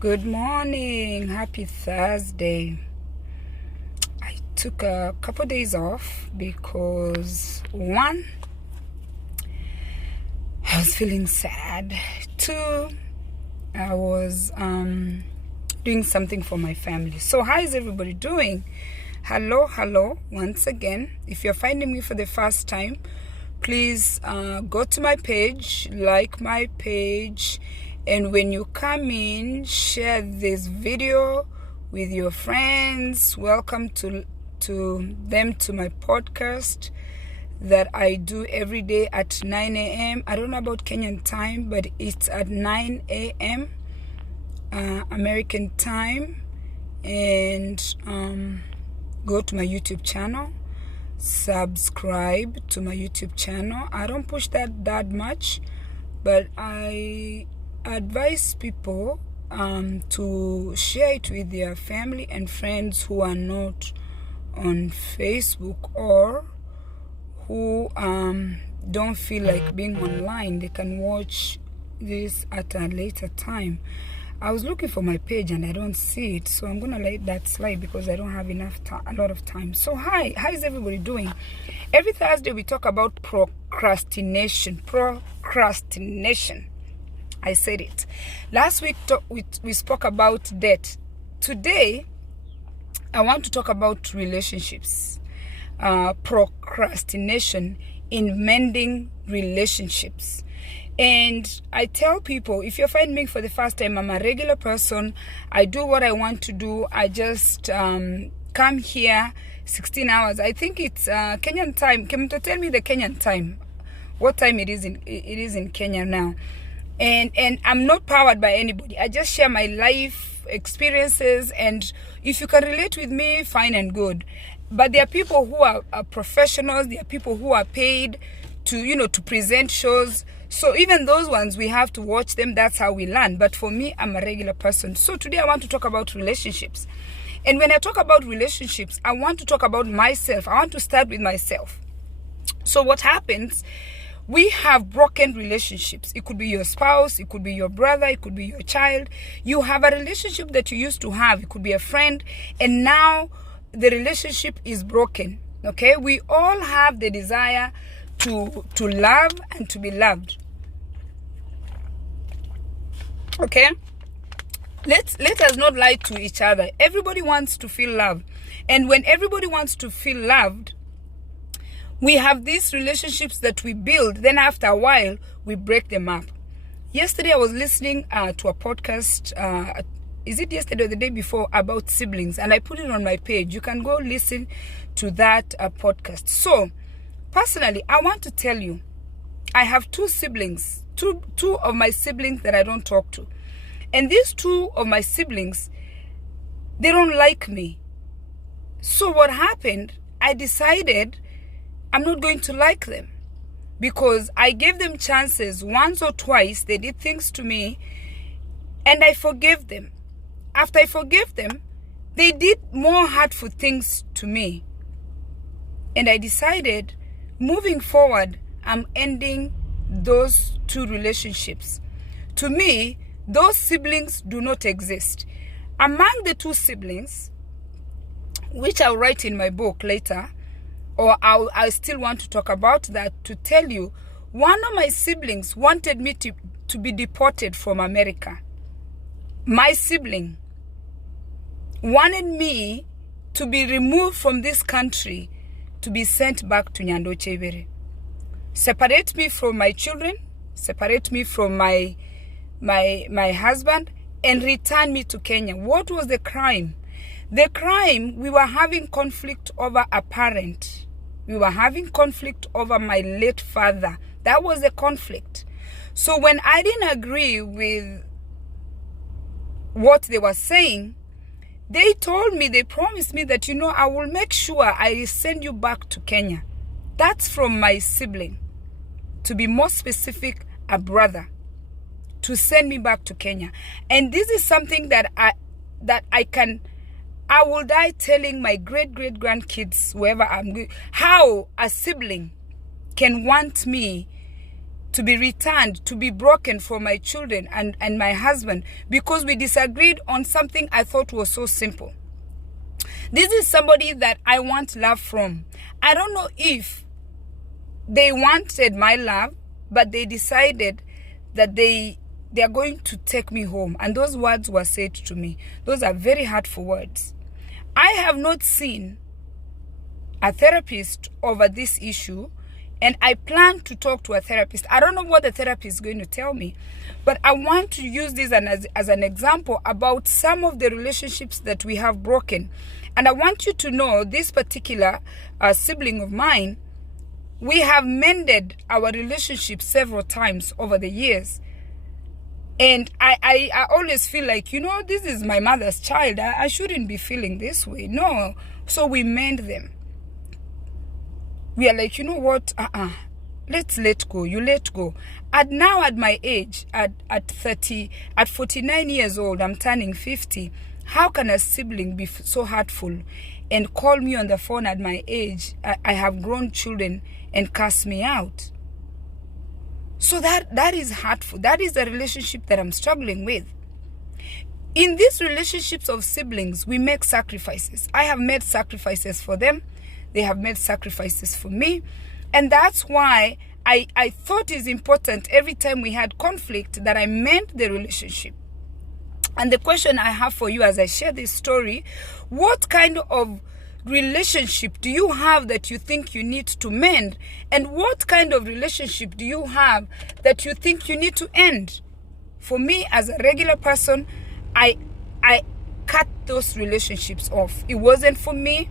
Good morning. Happy Thursday. I took a couple days off because one, I was feeling sad. Two, I was doing something for my family. So how is everybody doing? Hello once again. If you're finding me for the first time, please go to my page, like my page, and when you come in, share this video with your friends. Welcome to them to my podcast that I do every day at 9 a.m. I don't know about Kenyan time, but it's at 9 a.m. American time. And go to my YouTube channel, subscribe to my YouTube channel. I don't push that much, but I advise people to share it with their family and friends who are not on Facebook or who don't feel like being online. They can watch this at a later time. I was looking for my page and I don't see it, so I'm gonna let that slide because I don't have a lot of time. So how is everybody doing? Every Thursday we talk about procrastination. I said it. Last week we spoke about debt. Today I want to talk about relationships. Procrastination in mending relationships. And I tell people, if you find me for the first time, I'm a regular person. I do what I want to do. I just come here 16 hours. I think it's Kenyan time. Can you tell me the Kenyan time? What time it is in Kenya now? And I'm not powered by anybody. I just share my life experiences, and if you can relate with me, fine and good. But there are people who are professionals. There are people who are paid to present shows. So even those ones, we have to watch them. That's how we learn. But for me, I'm a regular person. So today I want to talk about relationships. And when I talk about relationships, I want to talk about myself. I want to start with myself. So what happens, we have broken relationships. It could be your spouse, it could be your brother, it could be your child. You have a relationship that you used to have. It could be a friend. And now the relationship is broken. Okay? We all have the desire to love and to be loved. Okay? Let us not lie to each other. Everybody wants to feel loved. And when everybody wants to feel loved, we have these relationships that we build. Then after a while, we break them up. Yesterday, I was listening to a podcast. Is it yesterday or the day before, about siblings? And I put it on my page. You can go listen to that podcast. So, personally, I want to tell you, I have two siblings, two of my siblings that I don't talk to. And these two of my siblings, they don't like me. So what happened, I decided I'm not going to like them because I gave them chances once or twice. They did things to me and I forgave them. After I forgave them, they did more hurtful things to me. And I decided, moving forward, I'm ending those two relationships. To me, those siblings do not exist. Among the two siblings, which I'll write in my book later, or I still want to talk about that, to tell you, one of my siblings wanted me to be deported from America. My sibling wanted me to be removed from this country, to be sent back to Nyandochevere. Separate me from my children, separate me from my husband, and return me to Kenya. What was the crime? The crime, we were having conflict over a parent. We were having conflict over my late father. That was the conflict. So when I didn't agree with what they were saying, they promised me that, I will make sure I send you back to Kenya. That's from my sibling. To be more specific, a brother. To send me back to Kenya. And this is something that I will die telling my great-great-grandkids, whoever I'm going, how a sibling can want me to be returned, to be broken for my children and my husband because we disagreed on something I thought was so simple. This is somebody that I want love from. I don't know if they wanted my love, but they decided that they are going to take me home. And those words were said to me. Those are very hurtful words. I have not seen a therapist over this issue, and I plan to talk to a therapist. I don't know what the therapist is going to tell me, but I want to use this as an example about some of the relationships that we have broken. And I want you to know this particular sibling of mine, we have mended our relationship several times over the years. And I always feel like, this is my mother's child. I shouldn't be feeling this way. No. So we mend them. We are like, you know what? Let's let go. You let go. And now at my age, at 49 years old, I'm turning 50. How can a sibling be so hurtful and call me on the phone at my age? I have grown children and cast me out. So that is hurtful. That is the relationship that I'm struggling with. In these relationships of siblings, we make sacrifices. I have made sacrifices for them. They have made sacrifices for me. And that's why I thought it's important every time we had conflict that I mend the relationship. And the question I have for you as I share this story, what kind of relationship do you have that you think you need to mend? And what kind of relationship do you have that you think you need to end? For me, as a regular person, I cut those relationships off. It wasn't for me,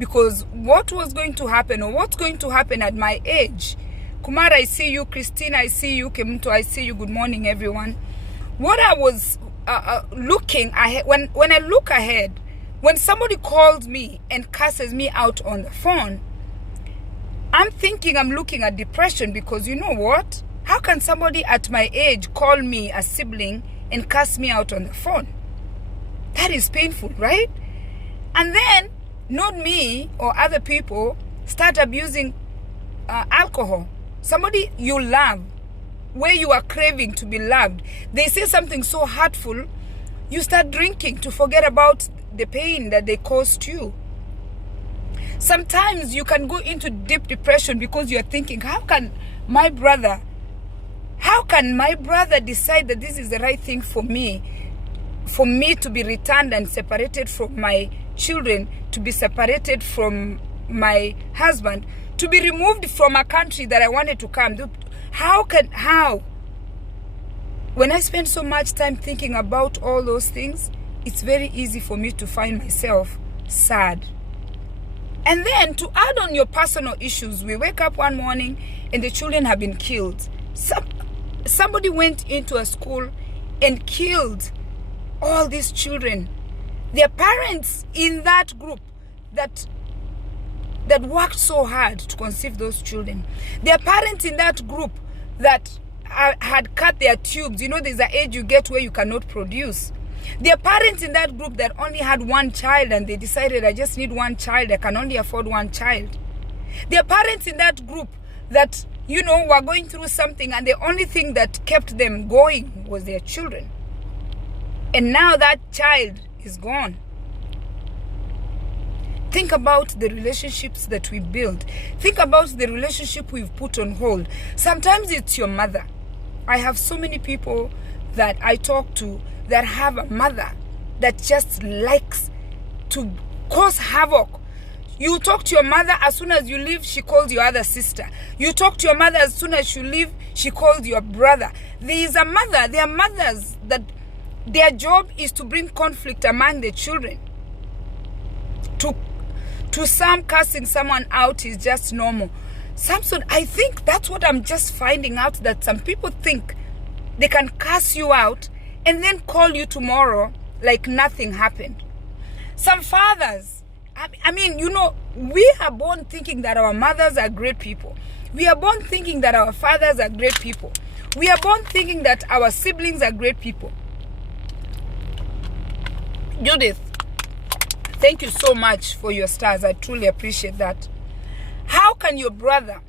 because what was going to happen, or what's going to happen at my age? Kumar, I see you. Christina, I see you. Kemuto, I see you. Good morning, everyone. What I was looking ahead, when I look ahead, when somebody calls me and curses me out on the phone, I'm thinking I'm looking at depression, because you know what? How can somebody at my age call me a sibling and curse me out on the phone? That is painful, right? And then, not me or other people, start abusing alcohol. Somebody you love, where you are craving to be loved, they say something so hurtful, you start drinking to forget about the pain that they caused you. Sometimes you can go into deep depression because you're thinking, how can my brother decide that this is the right thing for me to be returned and separated from my children, to be separated from my husband, to be removed from a country that I wanted to come. How? When I spend so much time thinking about all those things, it's very easy for me to find myself sad. And then to add on your personal issues, we wake up one morning and the children have been killed. Somebody went into a school and killed all these children. Their parents in that group that worked so hard to conceive those children. Their parents in that group that had cut their tubes. There's an age you get where you cannot produce. Their parents in that group that only had one child, and they decided, I just need one child, I can only afford one child. Their parents in that group that, were going through something, and the only thing that kept them going was their children. And now that child is gone. Think about the relationships that we build. Think about the relationship we've put on hold. Sometimes it's your mother. I have so many people that I talk to that have a mother that just likes to cause havoc. You talk to your mother, as soon as you leave, she calls your other sister. You talk to your mother, as soon as you leave, she calls your brother. There are mothers that their job is to bring conflict among the children. To some, cursing someone out is just normal. Samson, I think that's what I'm just finding out, that some people think they can curse you out and then call you tomorrow like nothing happened. Some fathers, we are born thinking that our mothers are great people. We are born thinking that our fathers are great people. We are born thinking that our siblings are great people. Judith, thank you so much for your stars. I truly appreciate that. How can your brother,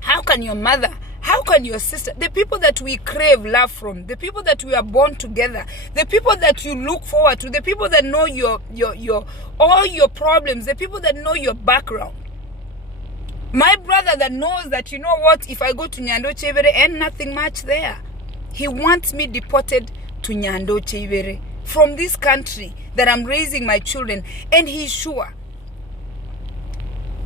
how can your mother, How can your sister, the people that we crave love from, the people that we are born together, the people that you look forward to, the people that know all your problems, the people that know your background. My brother that knows that, you know what, if I go to Nyando Chevere and nothing much there, he wants me deported to Nyando Chevere from this country that I'm raising my children, and he's sure.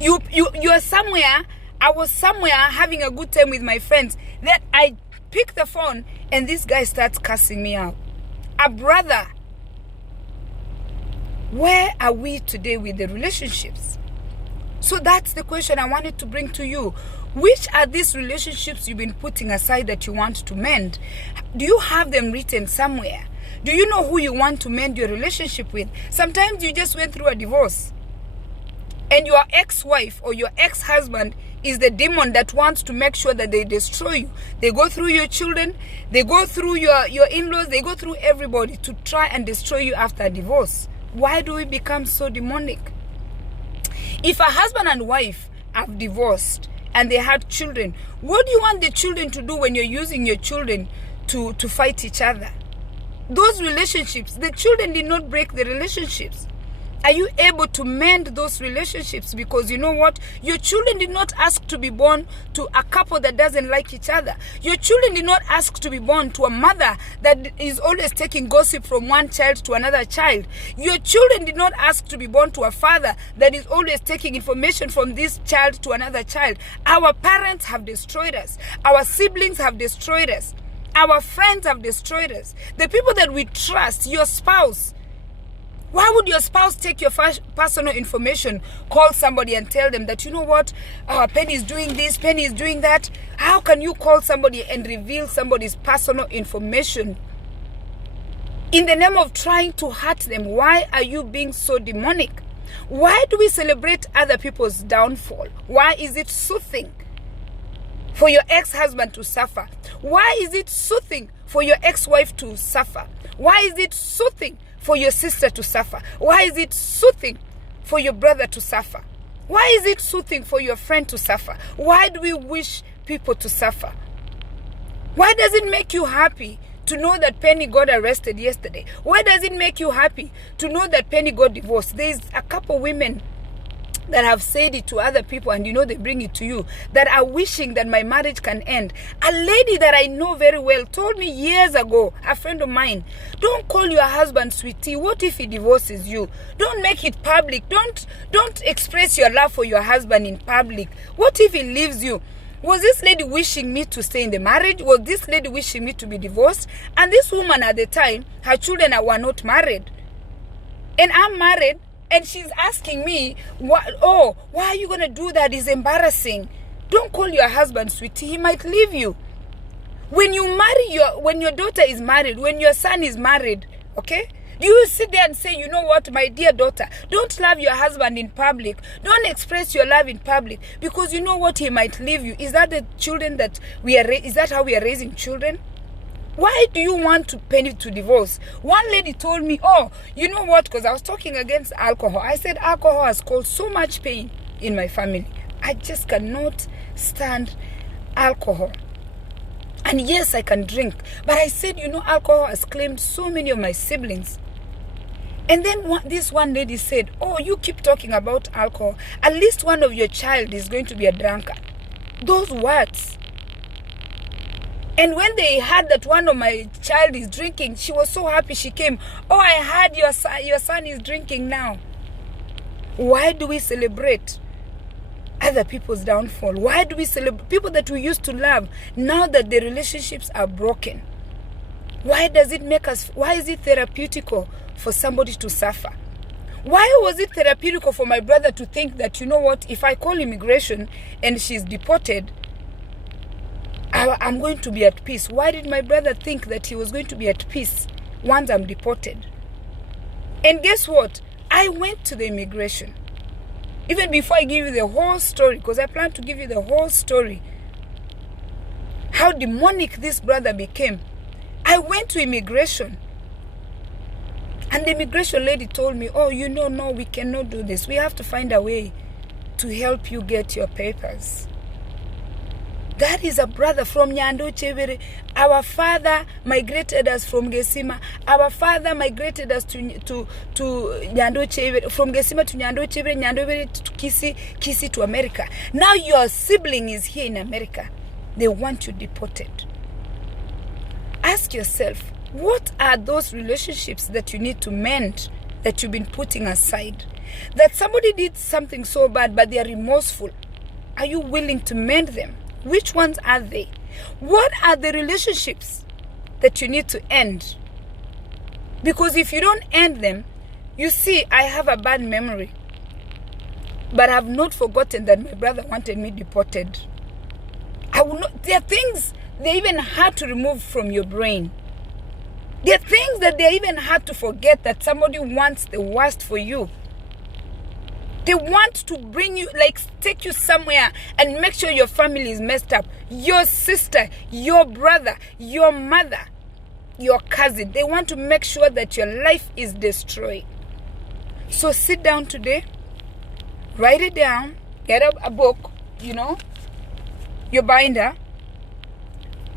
You are somewhere. I was somewhere having a good time with my friends. Then I pick the phone and this guy starts cussing me out. A brother. Where are we today with the relationships? So that's the question I wanted to bring to you. Which are these relationships you've been putting aside that you want to mend? Do you have them written somewhere? Do you know who you want to mend your relationship with? Sometimes you just went through a divorce, and your ex-wife or your ex-husband is the demon that wants to make sure that they destroy you. They go through your children, they go through your in-laws, they go through everybody to try and destroy you after a divorce. Why do we become so demonic? If a husband and wife have divorced and they had children, what do you want the children to do when you're using your children to fight each other? Those relationships, the children did not break the relationships. Are you able to mend those relationships? Because you know what? Your children did not ask to be born to a couple that doesn't like each other. Your children did not ask to be born to a mother that is always taking gossip from one child to another child. Your children did not ask to be born to a father that is always taking information from this child to another child. Our parents have destroyed us. Our siblings have destroyed us. Our friends have destroyed us. The people that we trust, your spouse. Why would your spouse take your personal information, call somebody and tell them that, you know what, Penny is doing this, Penny is doing that? How can you call somebody and reveal somebody's personal information in the name of trying to hurt them? Why are you being so demonic? Why do we celebrate other people's downfall? Why is it soothing for your ex-husband to suffer? Why is it soothing for your ex-wife to suffer? Why is it soothing for your sister to suffer? Why is it soothing for your brother to suffer? Why is it soothing for your friend to suffer? Why do we wish people to suffer? Why does it make you happy to know that Penny got arrested yesterday? Why does it make you happy to know that Penny got divorced? There's a couple women that have said it to other people, and you know they bring it to you, that are wishing that my marriage can end. A lady that I know very well told me years ago, a friend of mine, don't call your husband sweetie. What if he divorces you? Don't make it public. Don't express your love for your husband in public. What if he leaves you? Was this lady wishing me to stay in the marriage? Was this lady wishing me to be divorced? And this woman at the time, her children were not married, and I'm married. And she's asking me, why are you going to do that? It's embarrassing. Don't call your husband sweetie. He might leave you. When you marry when your daughter is married, when your son is married, okay? You sit there and say, you know what, my dear daughter, don't love your husband in public. Don't express your love in public, because you know what, he might leave you. Is that the children that is that how we are raising children? Why do you want to Penny to divorce? One lady told me, oh, you know what, because I was talking against alcohol. I said alcohol has caused so much pain in my family. I just cannot stand alcohol. And yes, I can drink. But I said, you know, alcohol has claimed so many of my siblings. And then this one lady said, oh, you keep talking about alcohol. At least one of your child is going to be a drunkard. Those words. And when they heard that one of my child is drinking, she was so happy. She came, oh, I heard your son is drinking now. Why do we celebrate other people's downfall? Why do we celebrate people that we used to love now that the relationships are broken? Why does it make us, why is it therapeutical for somebody to suffer? Why was it therapeutical for my brother to think that, you know what, if I call immigration and she's deported, I'm going to be at peace? Why did my brother think that he was going to be at peace once I'm deported? And guess what? I went to the immigration. Even before I give you the whole story, because I plan to give you the whole story, how demonic this brother became. I went to immigration. And the immigration lady told me, oh, you know, no, we cannot do this. We have to find a way to help you get your papers. That is a brother from Nyando Chevere. Our father migrated us from Gesima. Our father migrated us to Nyando Chevere. From Gesima to Nyando Chevere to Kisi to America. Now your sibling is here in America. They want you deported. Ask yourself, what are those relationships that you need to mend that you've been putting aside? That somebody did something so bad, but they are remorseful. Are you willing to mend them? Which ones are they? What are the relationships that you need to end? Because if you don't end them, you see, I have a bad memory. But I have not forgotten that my brother wanted me deported. I will not. There are things they even had to remove from your brain. There are things that they even had to forget, that somebody wants the worst for you. They want to bring you, like, take you somewhere and make sure your family is messed up. Your sister, your brother, your mother, your cousin. They want to make sure that your life is destroyed. So sit down today, write it down, get a book, your binder.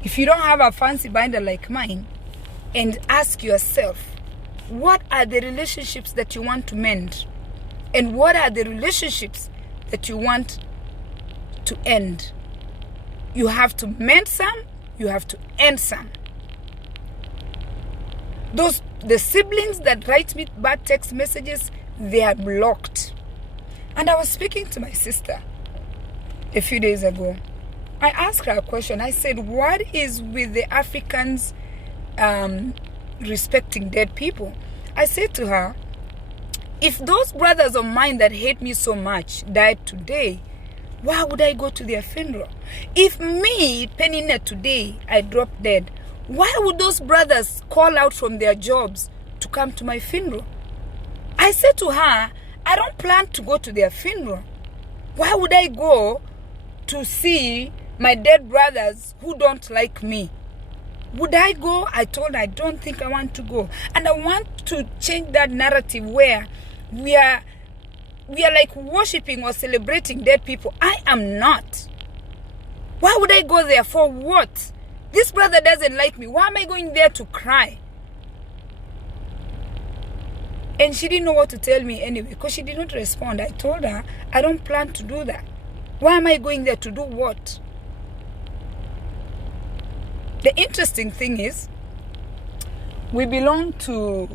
If you don't have a fancy binder like mine, and ask yourself, what are the relationships that you want to mend? And what are the relationships that you want to end? You have to mend some, you have to end some. The siblings that write me bad text messages, they are blocked. And I was speaking to my sister a few days ago. I asked her a question. I said, what is with the Africans respecting dead people? I said to her, if those brothers of mine that hate me so much died today, why would I go to their funeral? If me, Penina, today, I drop dead, why would those brothers call out from their jobs to come to my funeral? I said to her, I don't plan to go to their funeral. Why would I go to see my dead brothers who don't like me? Would I go? I told her, I don't think I want to go. And I want to change that narrative where we are like worshiping or celebrating dead people. I am not. Why would I go there? For what? This brother doesn't like me. Why am I going there to cry? And she didn't know what to tell me anyway, because she did not respond. I told her, I don't plan to do that. Why am I going there to do what? The interesting thing is, we belong to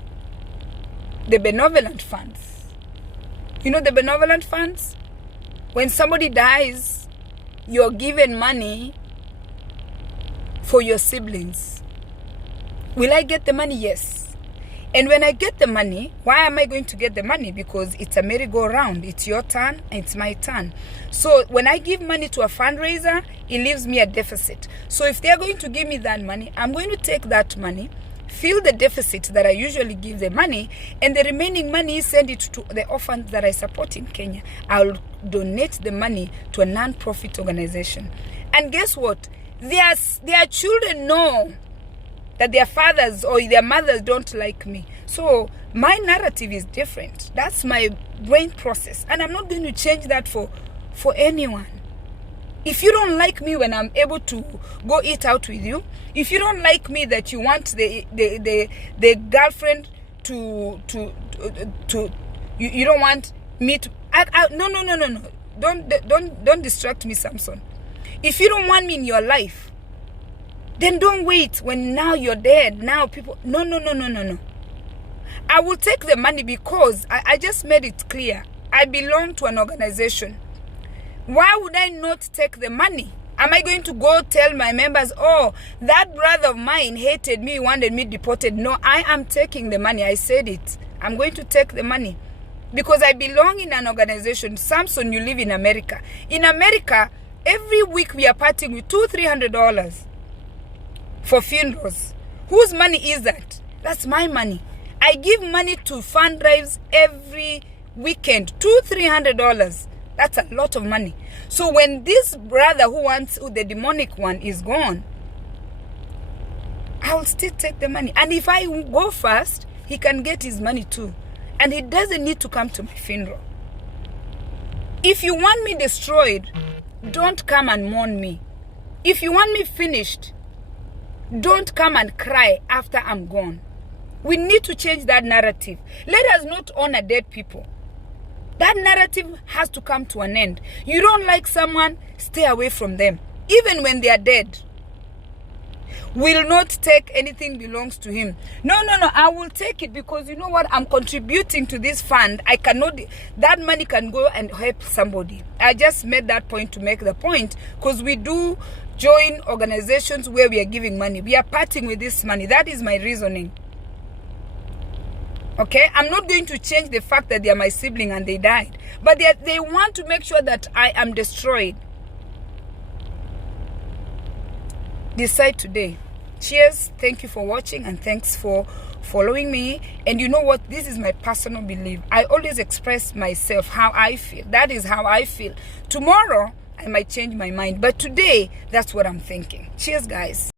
the benevolent funds. You know the benevolent funds? When somebody dies, you're given money for your siblings. Will I get the money? Yes. And when I get the money, why am I going to get the money? Because it's a merry-go-round. It's your turn and it's my turn. So when I give money to a fundraiser, it leaves me a deficit. So if they're going to give me that money, I'm going to take that money, fill the deficit that I usually give the money, and the remaining money, send it to the orphans that I support in Kenya. I'll donate the money to a non-profit organization. And guess what? Their children know that their fathers or their mothers don't like me. So my narrative is different. That's my brain process. And I'm not going to change that for anyone. If you don't like me when I'm able to go eat out with you, if you don't like me that you want the girlfriend to you don't want me to no. Don't distract me, Samson. If you don't want me in your life, then don't wait when now you're dead. Now people no. I will take the money because I just made it clear. I belong to an organization. Why would I not take the money? Am I going to go tell my members, oh, that brother of mine hated me, wanted me deported? No, I am taking the money. I said it. I'm going to take the money because I belong in an organization. Samson, you live in America. In America, every week we are parting with $200-300 for funerals. Whose money is that? That's my money. I give money to fund drives every weekend. $200-300. That's a lot of money. So when this brother who the demonic one is gone, I will still take the money. And if I go first, he can get his money too. And he doesn't need to come to my funeral. If you want me destroyed, don't come and mourn me. If you want me finished, don't come and cry after I'm gone. We need to change that narrative. Let us not honor dead people. That narrative has to come to an end. You don't like someone, stay away from them. Even when they are dead. Will not take anything belongs to him. No, I will take it because you know what? I'm contributing to this fund. I cannot, that money can go and help somebody. I just made that point to make the point because we do join organizations where we are giving money. We are parting with this money. That is my reasoning. Okay, I'm not going to change the fact that they are my sibling and they died. But they want to make sure that I am destroyed. Decide today. Cheers. Thank you for watching and thanks for following me. And you know what? This is my personal belief. I always express myself how I feel. That is how I feel. Tomorrow, I might change my mind. But today, that's what I'm thinking. Cheers, guys.